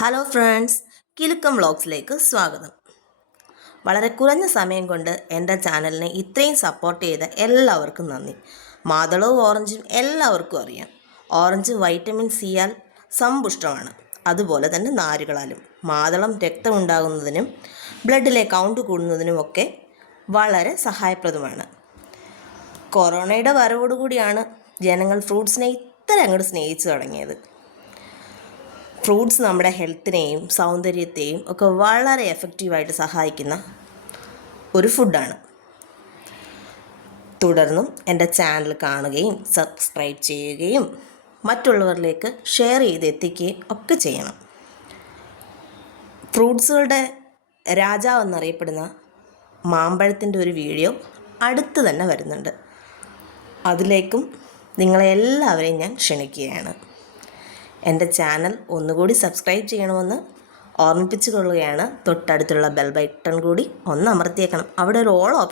Hello friends, Kilukkam വ്ളോഗ്സിലേക്ക് സ്വാഗതം. വളരെ കുറഞ്ഞ സമയം കൊണ്ട് എൻ്റെ ചാനലിനെ ഇത്രയും സപ്പോർട്ട് ചെയ്ത എല്ലാവർക്കും നന്ദി. മാതളവും ഓറഞ്ചും എല്ലാവർക്കും അറിയാം. ഓറഞ്ച് വൈറ്റമിൻ സിയാൽ സമ്പുഷ്ടമാണ്, അതുപോലെ തന്നെ നാരുകളാലും. മാതളം രക്തം ഉണ്ടാകുന്നതിനും ബ്ലഡിലെ കൗണ്ട് കൂടുന്നതിനുമൊക്കെ വളരെ സഹായപ്രദമാണ്. കൊറോണയുടെ വരവോടുകൂടിയാണ് ജനങ്ങൾ ഫ്രൂട്ട്സിനെ ഇത്ര അങ്ങോട്ട് സ്നേഹിച്ചു തുടങ്ങിയത്. ഫ്രൂട്ട്സ് നമ്മുടെ ഹെൽത്തിനെയും സൗന്ദര്യത്തെയും ഒക്കെ വളരെ എഫക്റ്റീവായിട്ട് സഹായിക്കുന്ന ഒരു ഫുഡാണ്. തുടർന്നും എൻ്റെ ചാനൽ കാണുകയും സബ്സ്ക്രൈബ് ചെയ്യുകയും മറ്റുള്ളവരിലേക്ക് ഷെയർ ചെയ്ത് എത്തിക്കുകയും ഒക്കെ ചെയ്യണം. ഫ്രൂട്ട്സുകളുടെ രാജാവ് എന്നറിയപ്പെടുന്ന മാമ്പഴത്തിൻ്റെ ഒരു വീഡിയോ അടുത്ത് തന്നെ വരുന്നുണ്ട്. അതിലേക്കും നിങ്ങളെ എല്ലാവരെയും ഞാൻ ക്ഷണിക്കുകയാണ്. എൻ്റെ ചാനൽ ഒന്നുകൂടി സബ്സ്ക്രൈബ് ചെയ്യണമെന്ന് ഓർമ്മിപ്പിച്ചു കൊള്ളുകയാണ്. തൊട്ടടുത്തുള്ള ബെൽ ബട്ടൺ കൂടി ഒന്ന് അമർത്തിയേക്കണം. അവിടെ ഒരു ഓൾ ഓപ്ഷൻ